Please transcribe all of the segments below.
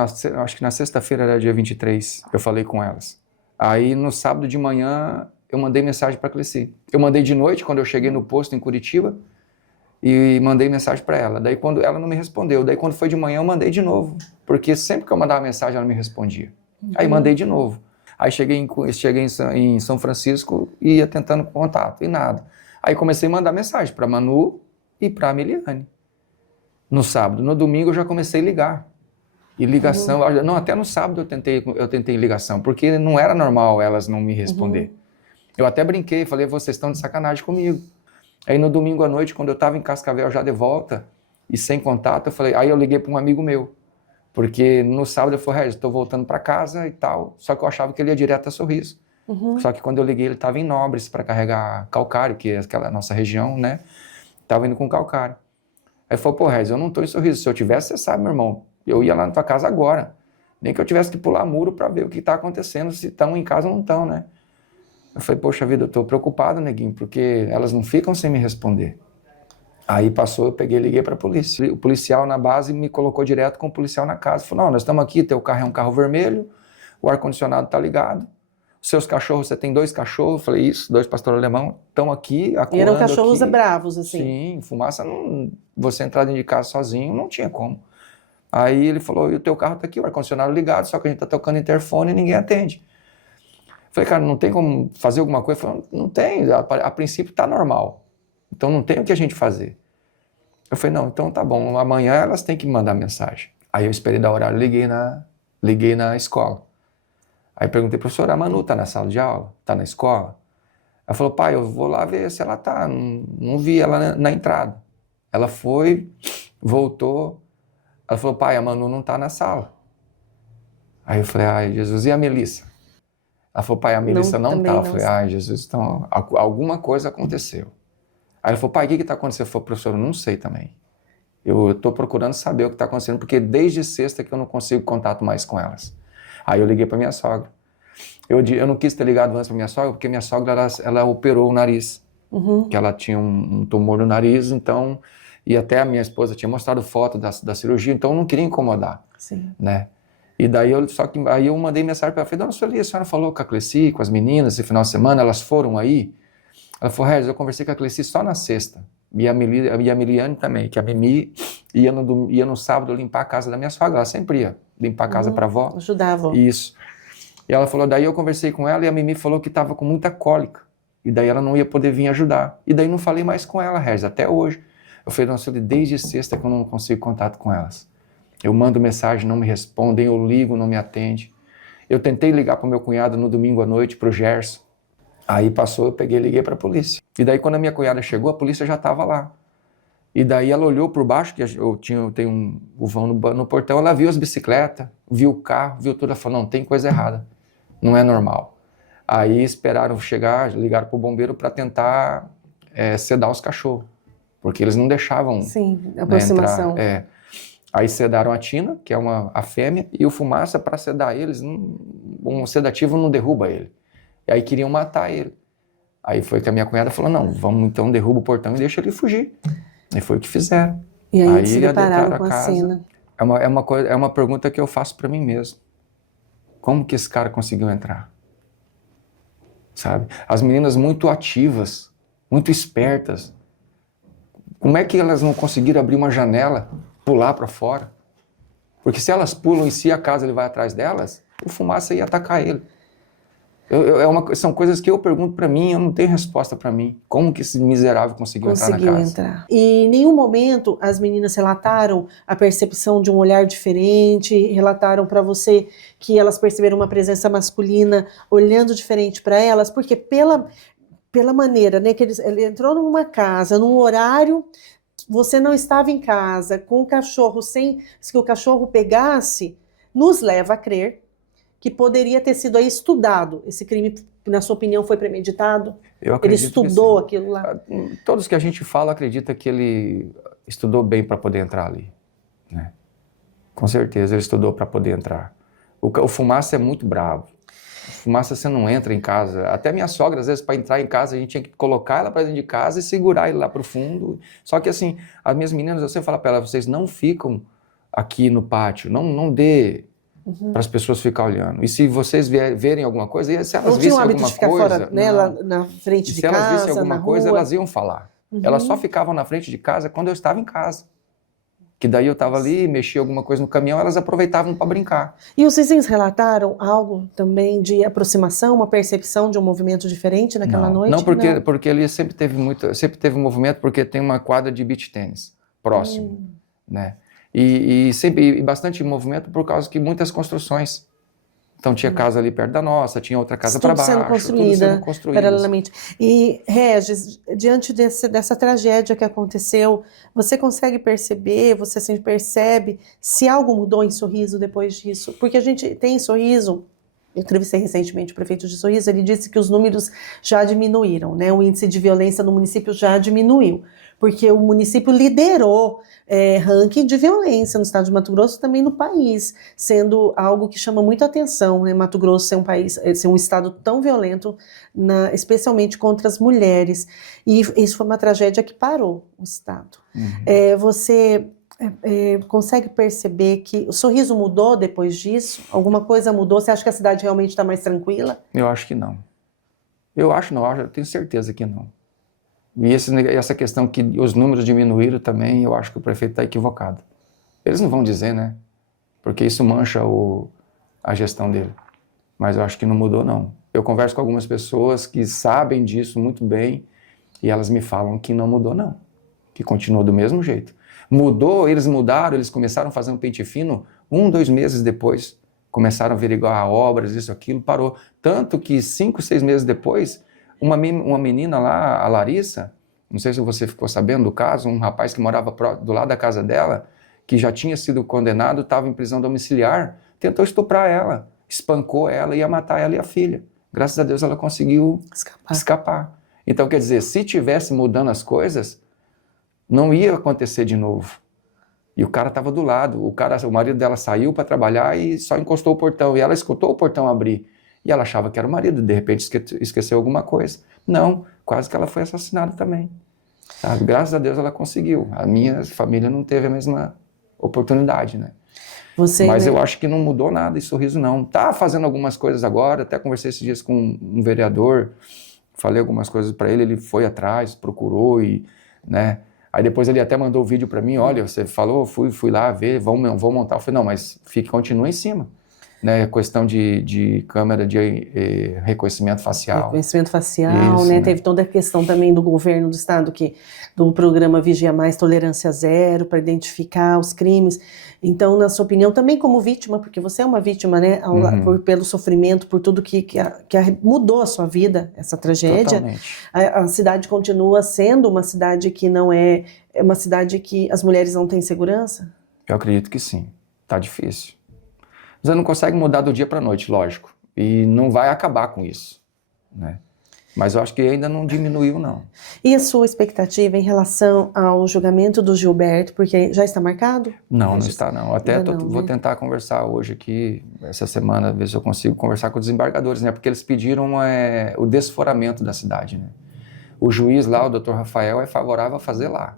Acho que na sexta-feira era dia 23, eu falei com elas. Aí no sábado de manhã eu mandei mensagem para a Cleci. Eu mandei de noite, quando eu cheguei no posto em Curitiba, e mandei mensagem para ela. Daí quando ela não me respondeu, daí quando foi de manhã eu mandei de novo, porque sempre que eu mandava mensagem ela me respondia. Aí mandei de novo. Aí cheguei em São Francisco e ia tentando contato, e nada. Aí comecei a mandar mensagem para Manu e para a Miliane. No sábado. No domingo eu já comecei a ligar. E ligação, não, até no sábado eu tentei ligação, porque não era normal elas não me responder. Eu até brinquei, falei, vocês estão de sacanagem comigo. Aí no domingo à noite, quando eu estava em Cascavel já de volta e sem contato, aí eu liguei para um amigo meu, porque no sábado eu falei, estou voltando para casa e tal, só que eu achava que ele ia direto a Sorriso. Só que quando eu liguei ele estava em Nobres para carregar calcário, que é aquela nossa região, né? Estava indo com calcário. Aí ele falou, pô, Regis, eu não estou em Sorriso, se eu tivesse, você sabe, meu irmão, eu ia lá na tua casa agora. Nem que eu tivesse que pular muro para ver o que está acontecendo, se estão em casa ou não estão, né? Eu falei, poxa vida, eu estou preocupado, neguinho, porque elas não ficam sem me responder. Aí passou, eu peguei e liguei para a polícia. O policial na base me colocou direto com o policial na casa. Falou, não, nós estamos aqui, teu carro é um carro vermelho, o ar-condicionado está ligado, os seus cachorros, você tem 2 cachorros, eu falei, isso, 2 pastor alemão, estão aqui, acuando. E eram cachorros aqui. bravos, assim? Sim, fumaça, você entrar dentro de casa sozinho, não tinha como. Aí ele falou, e o teu carro está aqui, o ar-condicionado ligado, só que a gente está tocando interfone e ninguém atende. Falei, cara, não tem como fazer alguma coisa? Falei, não tem, a princípio está normal, então não tem o que a gente fazer. Eu falei, não, então tá bom, amanhã elas têm que me mandar mensagem. Aí eu esperei dar horário, liguei na escola. Aí perguntei, professora, a Manu tá na sala de aula? Tá na escola? Ela falou, pai, eu vou lá ver se ela tá, não vi ela na entrada. Ela foi, voltou, ela falou, pai, a Manu não tá na sala. Aí eu falei, ai, Jesus, e a Melissa? Ela falou, pai, a Melissa não tá. Eu falei, ai, Jesus, então alguma coisa aconteceu. Aí ela falou, pai, o que está acontecendo? Eu falei, professor, eu não sei também. Eu estou procurando saber o que está acontecendo, porque desde sexta que eu não consigo contato mais com elas. Aí eu liguei para minha sogra. Eu não quis ter ligado antes para minha sogra, porque minha sogra, ela operou o nariz. Que ela tinha um tumor no nariz, então... E até a minha esposa tinha mostrado foto da cirurgia, então eu não queria incomodar. Sim. Né? E daí aí eu mandei mensagem para ela, falei, dona Sueli, a senhora falou com a Cleci, com as meninas, esse final de semana, elas foram aí? Ela falou, Regis, eu conversei com a Cleci só na sexta, e a Miliane também, que a Mimi ia no sábado limpar a casa da minha sogra, ela sempre ia limpar a casa para a avó. Ajudava. Isso. E ela falou, daí eu conversei com ela e a Mimi falou que estava com muita cólica, e daí ela não ia poder vir ajudar. E daí não falei mais com ela, Regis, até hoje. Eu falei, dona Sueli, desde sexta que eu não consigo contato com elas. Eu mando mensagem, não me respondem, eu ligo, não me atende. Eu tentei ligar para o meu cunhado no domingo à noite, para o Gerson. Aí passou, eu peguei e liguei para a polícia. E daí quando a minha cunhada chegou, a polícia já estava lá. E daí ela olhou por baixo, que eu tenho um vão no portão, ela viu as bicicletas, viu o carro, viu tudo, ela falou, não, tem coisa errada, não é normal. Aí esperaram chegar, ligaram para o bombeiro para tentar sedar os cachorros, porque eles não deixavam. Sim, aproximação. Entrar. Aí sedaram a Tina, que é a fêmea, e o Fumaça, para sedar eles, um sedativo não derruba ele. E aí queriam matar ele. Aí foi que a minha cunhada falou, não, vamos então, derruba o portão e deixa ele fugir. E foi o que fizeram. E aí se depararam com a cena. É uma pergunta que eu faço para mim mesmo. Como que esse cara conseguiu entrar? Sabe? As meninas muito ativas, muito espertas. Como é que elas não conseguiram abrir uma janela, pular para fora? Porque se elas pulam e se a casa ele vai atrás delas, o Fumaça ia atacar ele. São coisas que eu pergunto para mim, eu não tenho resposta para mim. Como que esse miserável conseguiu entrar na casa? E em nenhum momento as meninas relataram a percepção de um olhar diferente, relataram para você que elas perceberam uma presença masculina olhando diferente para elas, porque pela maneira, né, que ele entrou numa casa, num horário, você não estava em casa, com o cachorro, sem que o cachorro pegasse, nos leva a crer que poderia ter sido aí estudado. Esse crime, na sua opinião, foi premeditado? Eu acredito. Ele estudou aquilo lá? Todos que a gente fala acreditam que ele estudou bem para poder entrar ali. Né? Com certeza, ele estudou para poder entrar. O Fumaça é muito bravo. Fumaça, você não entra em casa. Até minha sogra, às vezes, para entrar em casa, a gente tinha que colocar ela para dentro de casa e segurar ele lá para o fundo. Só que, assim, as minhas meninas, eu sempre falo para elas, vocês não ficam aqui no pátio. Não dê para as pessoas ficarem olhando. E se vocês verem alguma coisa, e se elas Não tinha vissem o hábito alguma de ficar coisa... fora, né, lá na frente E de se elas vissem casa, na alguma coisa, rua. elas iam falar. Elas só ficavam na frente de casa quando eu estava em casa. Que daí eu estava ali, mexia alguma coisa no caminhão, elas aproveitavam para brincar. E os vizinhos relataram algo também de aproximação, uma percepção de um movimento diferente naquela noite? Não, porque ali sempre teve movimento, porque tem uma quadra de beach tênis próximo, né? E sempre bastante movimento por causa que muitas construções. Então tinha casa ali perto da nossa, tinha outra casa para baixo, tudo sendo construído. Paralelamente. E, Regis, diante dessa tragédia que aconteceu, você consegue perceber, você sempre percebe se algo mudou em Sorriso depois disso? Porque a gente tem em Sorriso, eu entrevistei recentemente o prefeito de Sorriso, ele disse que os números já diminuíram, né? O índice de violência no município já diminuiu, porque o município liderou ranking de violência no estado de Mato Grosso, também no país, sendo algo que chama muito atenção, né? Mato Grosso ser um estado tão violento, especialmente contra as mulheres. E isso foi uma tragédia que parou o estado. Você consegue perceber que o Sorriso mudou depois disso? Alguma coisa mudou? Você acha que a cidade realmente está mais tranquila? Eu acho que não. Eu tenho certeza que não. E essa questão que os números diminuíram também, eu acho que o prefeito está equivocado. Eles não vão dizer, né? Porque isso mancha a gestão dele. Mas eu acho que não mudou, não. Eu converso com algumas pessoas que sabem disso muito bem e elas me falam que não mudou, não. Que continuou do mesmo jeito. Mudou, eles mudaram, eles começaram fazendo pente fino 2 meses depois. Começaram a averiguar obras, isso, aquilo, parou. Tanto que 5, 6 meses depois... Uma menina lá, a Larissa, não sei se você ficou sabendo do caso, um rapaz que morava do lado da casa dela, que já tinha sido condenado, estava em prisão domiciliar, tentou estuprar ela, espancou ela, ia matar ela e a filha. Graças a Deus ela conseguiu escapar. Então, quer dizer, se tivesse mudando as coisas, não ia acontecer de novo. E o cara estava do lado, o marido dela saiu para trabalhar e só encostou o portão, e ela escutou o portão abrir. E ela achava que era o marido, de repente esqueceu alguma coisa. Não, quase que ela foi assassinada também. Sabe? Graças a Deus ela conseguiu. A minha família não teve a mesma oportunidade, né? Mas eu acho que não mudou nada em Sorriso, não. Tá fazendo algumas coisas agora, até conversei esses dias com um vereador, falei algumas coisas para ele, ele foi atrás, procurou e, né? Aí depois ele até mandou o vídeo para mim, olha, você falou, fui lá ver, vou montar. Eu falei, não, mas continua em cima. Né, questão de câmera de reconhecimento facial. Reconhecimento facial, isso, né? Teve toda a questão também do governo do estado, do programa Vigia Mais, Tolerância Zero, para identificar os crimes. Então, na sua opinião, também como vítima, porque você é uma vítima, né? Pelo sofrimento, por tudo que mudou a sua vida, essa tragédia. A cidade continua sendo uma cidade que não é uma cidade que as mulheres não têm segurança? Eu acredito que sim. Tá difícil. Você não consegue mudar do dia para a noite, lógico. E não vai acabar com isso, né? Mas eu acho que ainda não diminuiu, não. E a sua expectativa em relação ao julgamento do Gilberto, porque já está marcado? Não está, não. Até vou tentar conversar hoje aqui, essa semana, ver se eu consigo conversar com os desembargadores, né? Porque eles pediram o desforamento da cidade, né? O juiz lá, o Dr. Rafael, é favorável a fazer lá.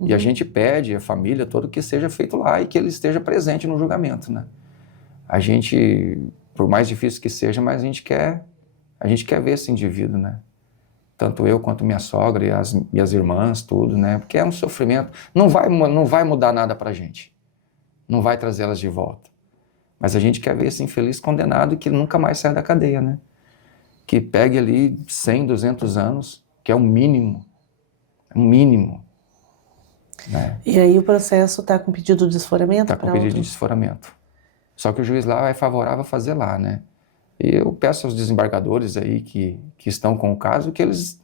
E a gente pede, a família toda, que seja feito lá e que ele esteja presente no julgamento, né? A gente, por mais difícil que seja, mas a gente quer ver esse indivíduo, né? Tanto eu quanto minha sogra e as irmãs, tudo, né? Porque é um sofrimento. Não vai mudar nada pra gente. Não vai trazê-las de volta. Mas a gente quer ver esse infeliz condenado e que nunca mais saia da cadeia, né? Que pegue ali 100, 200 anos, que é o mínimo. É um mínimo. Né? E aí o processo está com pedido de desforamento? Está com pedido de desforamento. Só que o juiz lá é favorável a fazer lá, né? E eu peço aos desembargadores aí que estão com o caso que eles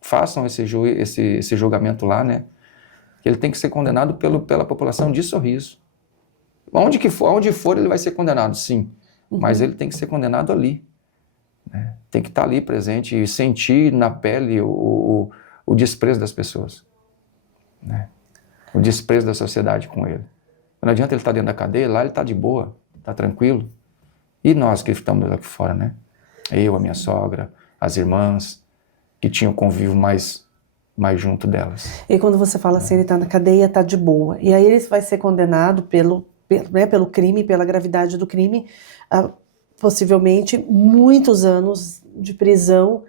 façam esse julgamento lá, né? Que ele tem que ser condenado pela população de Sorriso. Onde for ele vai ser condenado, sim. Mas ele tem que ser condenado ali. Né? Tem que estar ali presente e sentir na pele o desprezo das pessoas. Né? O desprezo da sociedade com ele. Não adianta ele estar dentro da cadeia, lá ele está de boa, está tranquilo. E nós que estamos aqui fora, né? Eu, a minha sogra, as irmãs, que tinham convívio mais mais junto delas. E quando você fala assim, ele está na cadeia, está de boa. E aí ele vai ser condenado pelo crime, pela gravidade do crime, a possivelmente muitos anos de prisão.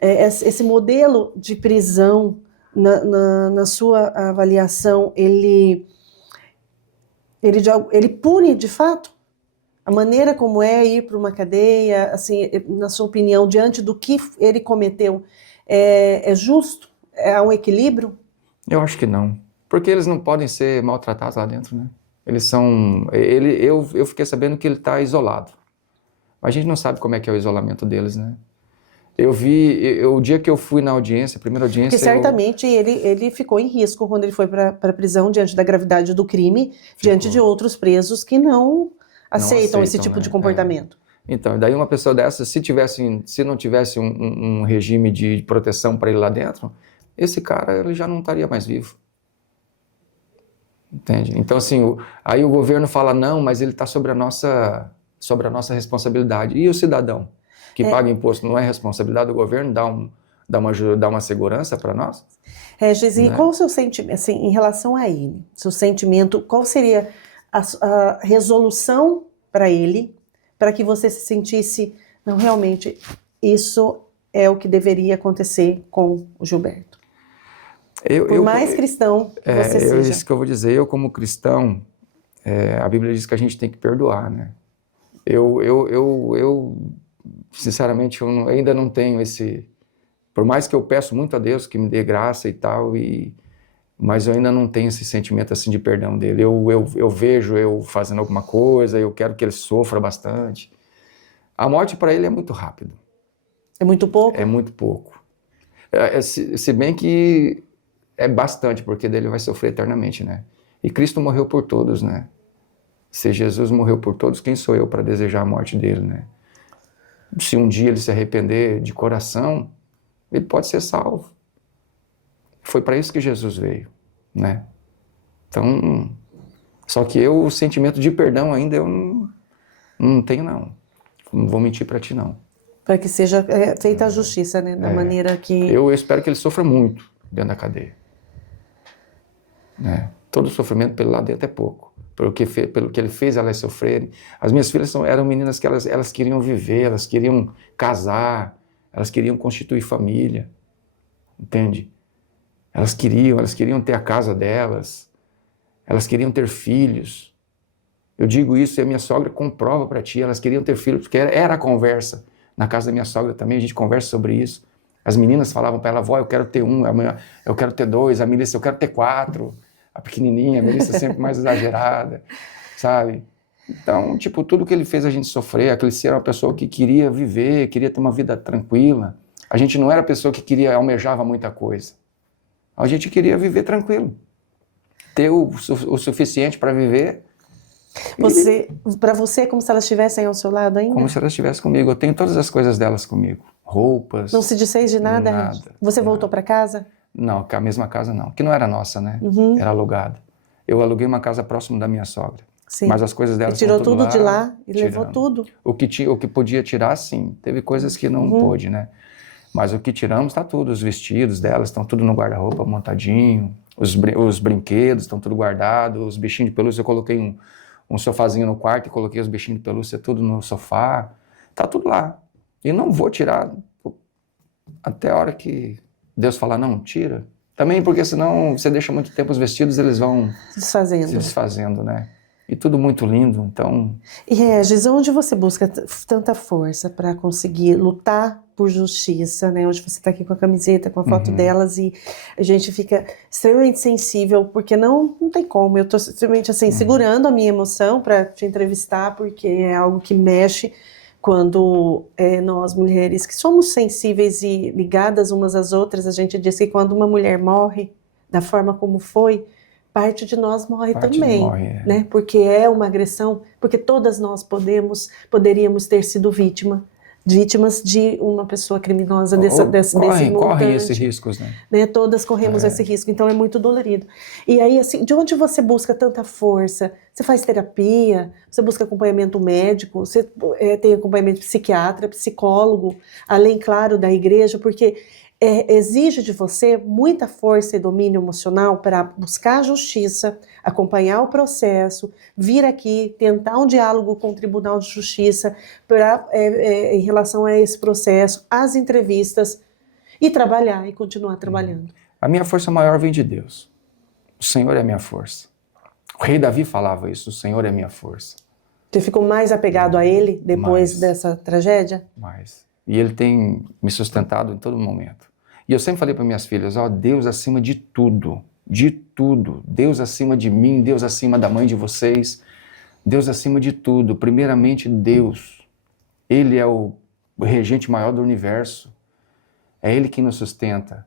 Esse modelo de prisão, na sua avaliação, ele pune de fato? A maneira como é ir para uma cadeia, assim, na sua opinião, diante do que ele cometeu, é justo? Há um equilíbrio? Eu acho que não. Porque eles não podem ser maltratados lá dentro, né? Eles são... Eu fiquei sabendo que ele está isolado. A gente não sabe como é que é o isolamento deles, né? Eu vi... o dia que eu fui na audiência, a primeira audiência... Porque certamente ele ficou em risco quando ele foi para a prisão, diante da gravidade do crime, diante de outros presos que não aceitam esse tipo, né, de comportamento. Então, daí uma pessoa dessa, se não tivesse um regime de proteção para ele lá dentro, esse cara ele já não estaria mais vivo. Entende? Então, assim, aí o governo fala, não, mas ele está sobre a nossa responsabilidade. E o cidadão que paga imposto, não é responsabilidade do governo dar uma segurança para nós? Regis, e qual o seu sentimento, assim, em relação a ele? Seu sentimento, qual seria a resolução para ele, para que você se sentisse, não, realmente, isso é o que deveria acontecer com o Gilberto? Por mais cristão que você seja. Isso que eu vou dizer, eu como cristão, a Bíblia diz que a gente tem que perdoar, né? Eu sinceramente, eu ainda não tenho esse... Por mais que eu peço muito a Deus que me dê graça e tal, mas eu ainda não tenho esse sentimento assim de perdão dele. Eu vejo eu fazendo alguma coisa, eu quero que ele sofra bastante. A morte para ele é muito rápido. É muito pouco? É muito pouco. Se bem que é bastante, porque dele vai sofrer eternamente, né? E Cristo morreu por todos, né? Se Jesus morreu por todos, quem sou eu para desejar a morte dele, né? Se um dia ele se arrepender de coração, ele pode ser salvo. Foi para isso que Jesus veio, né? Então, só que o sentimento de perdão ainda eu não tenho, não. Não vou mentir para ti, não. Para que seja feita a justiça, né? Da maneira que... Eu espero que ele sofra muito dentro da cadeia. Né? Todo sofrimento pelo lado dentro é pouco. Pelo que ele fez elas sofrerem. As minhas filhas eram meninas que elas queriam viver, elas queriam casar, elas queriam constituir família. Entende? Elas queriam ter a casa delas, elas queriam ter filhos. Eu digo isso e a minha sogra comprova para ti, elas queriam ter filhos, porque era a conversa. Na casa da minha sogra também, a gente conversa sobre isso. As meninas falavam para ela, vó, eu quero ter um, eu quero ter dois, a Melissa, eu quero ter 4. A pequenininha, a Melissa sempre mais exagerada, sabe? Então, tipo, tudo que ele fez a gente sofrer, a Clecy era uma pessoa que queria viver, queria ter uma vida tranquila. A gente não era pessoa que almejava muita coisa. A gente queria viver tranquilo. Ter o suficiente para viver. Para você é como se elas estivessem ao seu lado ainda? Como se elas estivessem comigo. Eu tenho todas as coisas delas comigo. Roupas. Não se desfez de nada? Nada. Você voltou para casa? Não, a mesma casa não. Que não era nossa, né? Uhum. Era alugada. Eu aluguei uma casa próximo da minha sogra. Sim. Mas as coisas dela tirou tudo lá, de lá e levou tudo. O que podia tirar, sim. Teve coisas que não pôde, né? Mas o que tiramos está tudo. Os vestidos delas estão tudo no guarda-roupa montadinho. Os brinquedos estão tudo guardados. Os bichinhos de pelúcia, eu coloquei um sofazinho no quarto e coloquei os bichinhos de pelúcia tudo no sofá. Tá tudo lá. E não vou tirar até a hora que Deus falar, não, tira. Também porque senão você deixa muito tempo os vestidos, eles vão se desfazendo, né? E tudo muito lindo, então... E Regis, onde você busca tanta força para conseguir lutar por justiça, né? Hoje você está aqui com a camiseta, com a foto delas e a gente fica extremamente sensível, porque não tem como. Eu estou simplesmente assim, segurando a minha emoção para te entrevistar, porque é algo que mexe quando nós mulheres que somos sensíveis e ligadas umas às outras, a gente diz que quando uma mulher morre da forma como foi, parte de nós morre também, né? Porque é uma agressão, porque todas nós poderíamos ter sido vítimas de uma pessoa criminosa desse montante. Correm esses riscos, né? Todas corremos esse risco, então é muito dolorido. E aí, assim, de onde você busca tanta força? Você faz terapia? Você busca acompanhamento médico? Você tem acompanhamento de psiquiatra, psicólogo? Além, claro, da igreja, porque exige de você muita força e domínio emocional para buscar a justiça, acompanhar o processo, vir aqui, tentar um diálogo com o Tribunal de Justiça em relação a esse processo, as entrevistas, e trabalhar e continuar trabalhando. A minha força maior vem de Deus. O Senhor é a minha força. O rei Davi falava isso, o Senhor é a minha força. Você ficou mais apegado a Ele depois dessa tragédia? Mais. E Ele tem me sustentado em todo momento. E eu sempre falei para minhas filhas, Deus acima de tudo, Deus acima de mim, Deus acima da mãe de vocês, Deus acima de tudo, primeiramente Deus. Ele é o regente maior do universo, é Ele que nos sustenta.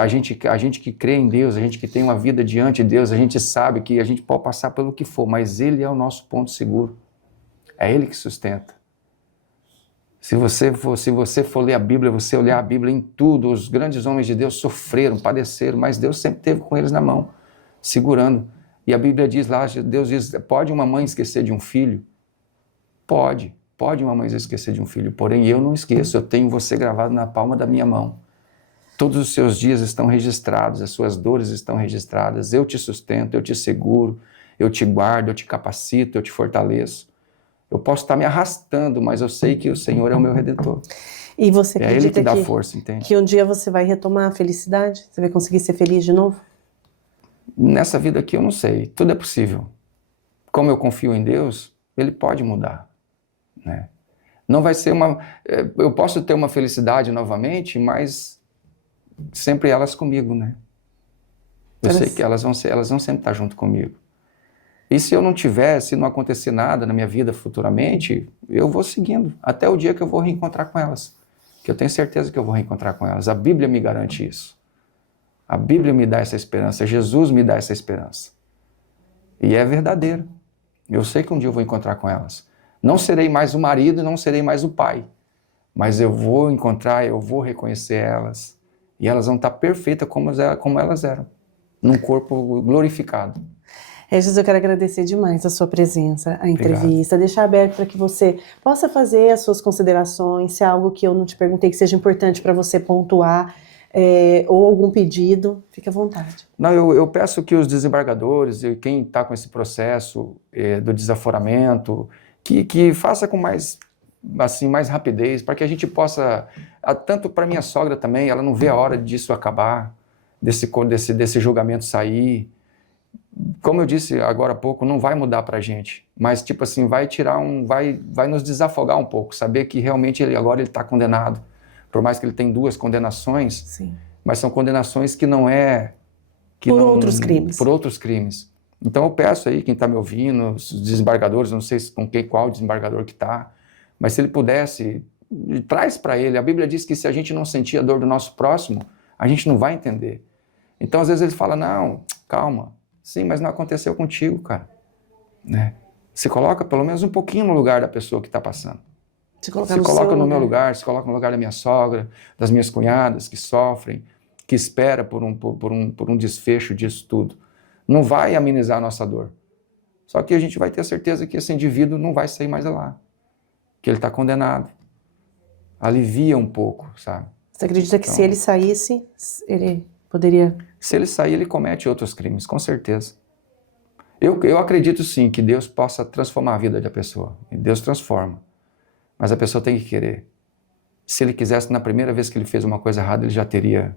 A gente que crê em Deus, a gente que tem uma vida diante de Deus, a gente sabe que a gente pode passar pelo que for, mas Ele é o nosso ponto seguro, é Ele que sustenta. Se você for ler a Bíblia, você olhar a Bíblia em tudo, os grandes homens de Deus sofreram, padeceram, mas Deus sempre esteve com eles na mão, segurando. E a Bíblia diz lá, Deus diz, pode uma mãe esquecer de um filho? Pode uma mãe esquecer de um filho, porém eu não esqueço, eu tenho você gravado na palma da minha mão. Todos os seus dias estão registrados, as suas dores estão registradas, eu te sustento, eu te seguro, eu te guardo, eu te capacito, eu te fortaleço. Eu posso estar me arrastando, mas eu sei que o Senhor é o meu Redentor. E você acredita Ele que dá força, entende? Que um dia você vai retomar a felicidade? Você vai conseguir ser feliz de novo? Nessa vida aqui eu não sei, tudo é possível. Como eu confio em Deus, Ele pode mudar, né? Não vai ser eu posso ter uma felicidade novamente, mas sempre elas comigo, né? Eu sei que elas vão sempre estar junto comigo. E se eu não tiver, se não acontecer nada na minha vida futuramente, eu vou seguindo, até o dia que eu vou reencontrar com elas. Que eu tenho certeza que eu vou reencontrar com elas. A Bíblia me garante isso. A Bíblia me dá essa esperança, Jesus me dá essa esperança. E é verdadeiro. Eu sei que um dia eu vou encontrar com elas. Não serei mais o marido, não serei mais o pai. Mas eu vou encontrar, eu vou reconhecer elas. E elas vão estar perfeitas como elas eram. Num corpo glorificado. Jesus, eu quero agradecer demais a sua presença, a entrevista, deixar aberto para que você possa fazer as suas considerações, se há algo que eu não te perguntei que seja importante para você pontuar, ou algum pedido, fique à vontade. Não, eu peço que os desembargadores e quem está com esse processo do desaforamento, que faça com mais rapidez, para que a gente possa, tanto para minha sogra também, ela não vê a hora disso acabar, desse julgamento sair. Como eu disse agora há pouco, não vai mudar pra gente, mas tipo assim, vai nos desafogar um pouco, saber que realmente agora ele está condenado, por mais que ele tenha 2 condenações, sim, mas são condenações que não é... outros crimes. Por outros crimes. Então eu peço aí, quem está me ouvindo, os desembargadores, não sei qual desembargador que está, mas se ele pudesse, traz para ele. A Bíblia diz que se a gente não sentir a dor do nosso próximo, a gente não vai entender. Então às vezes ele fala, não, calma. Sim, mas não aconteceu contigo, cara. Né? Se coloca pelo menos um pouquinho no lugar da pessoa que está passando. Se coloca no meu lugar, se coloca no lugar da minha sogra, das minhas cunhadas que sofrem, que espera por um desfecho disso tudo. Não vai amenizar a nossa dor. Só que a gente vai ter certeza que esse indivíduo não vai sair mais de lá. Que ele está condenado. Alivia um pouco, sabe? Você acredita que se ele saísse, ele poderia... Se ele sair, ele comete outros crimes, com certeza. Eu acredito sim que Deus possa transformar a vida da pessoa. E Deus transforma. Mas a pessoa tem que querer. Se ele quisesse, na primeira vez que ele fez uma coisa errada, ele já teria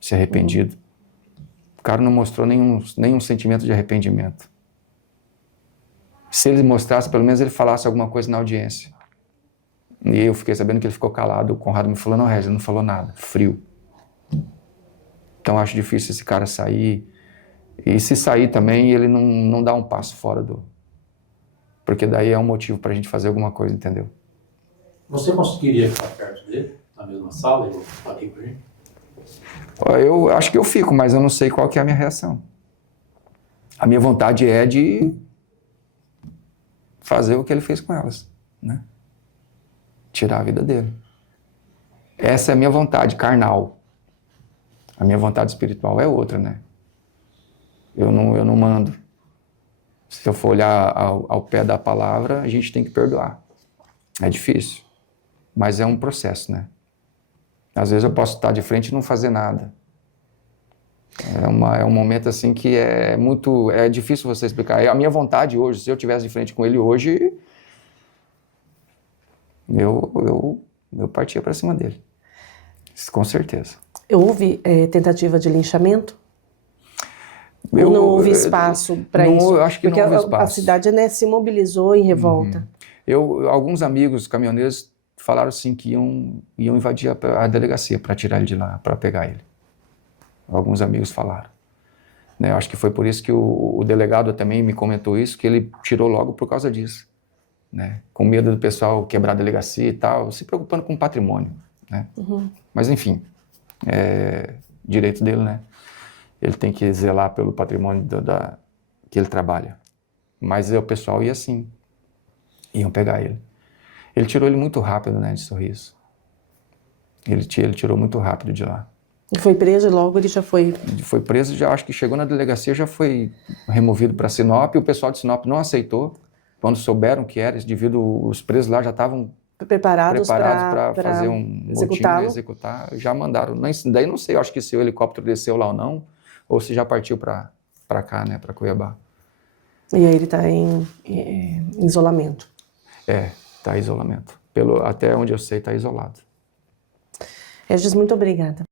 se arrependido. O cara não mostrou nenhum sentimento de arrependimento. Se ele mostrasse, pelo menos ele falasse alguma coisa na audiência. E eu fiquei sabendo que ele ficou calado. O Conrado me falou, não, Regis, ele não falou nada. Frio. Então acho difícil esse cara sair. E se sair também, ele não dá um passo fora do... Porque daí é um motivo pra gente fazer alguma coisa, entendeu? Você conseguiria ficar perto dele, na mesma sala, e voltar aqui com ele? Eu acho que eu fico, mas eu não sei qual que é a minha reação. A minha vontade é de fazer o que ele fez com elas, né? Tirar a vida dele. Essa é a minha vontade carnal. A minha vontade espiritual é outra, né? Eu não mando. Se eu for olhar ao pé da palavra, a gente tem que perdoar. É difícil, mas é um processo, né? Às vezes eu posso estar de frente e não fazer nada. É um momento assim que é difícil você explicar. A minha vontade hoje, se eu estivesse de frente com ele hoje, eu partia para cima dele. Com certeza. Houve tentativa de linchamento? Ou não houve espaço para isso? Eu acho que porque não houve espaço. A cidade, né, se mobilizou em revolta. Alguns amigos caminhoneiros falaram assim que iam invadir a delegacia para tirar ele de lá, para pegar ele. Alguns amigos falaram. Né, eu acho que foi por isso que o delegado também me comentou isso, que ele tirou logo por causa disso. Né, com medo do pessoal quebrar a delegacia e tal, se preocupando com o patrimônio. Né? Mas enfim, é direito dele, né? Ele tem que zelar pelo patrimônio que ele trabalha. Mas o pessoal ia assim, iam pegar ele. Ele tirou ele muito rápido, né, de Sorriso. Ele tirou muito rápido de lá. E foi preso e logo ele já foi... Ele foi preso, já acho que chegou na delegacia, já foi removido para Sinop, e o pessoal de Sinop não aceitou, quando souberam que era, devido os presos lá já estavam preparados para fazer um motim, né, executar, já mandaram. Daí não sei, acho que se o helicóptero desceu lá ou não, ou se já partiu para cá, né, para Cuiabá. E aí ele está em isolamento. Está em isolamento. Até onde eu sei, está isolado. Regis, muito obrigada.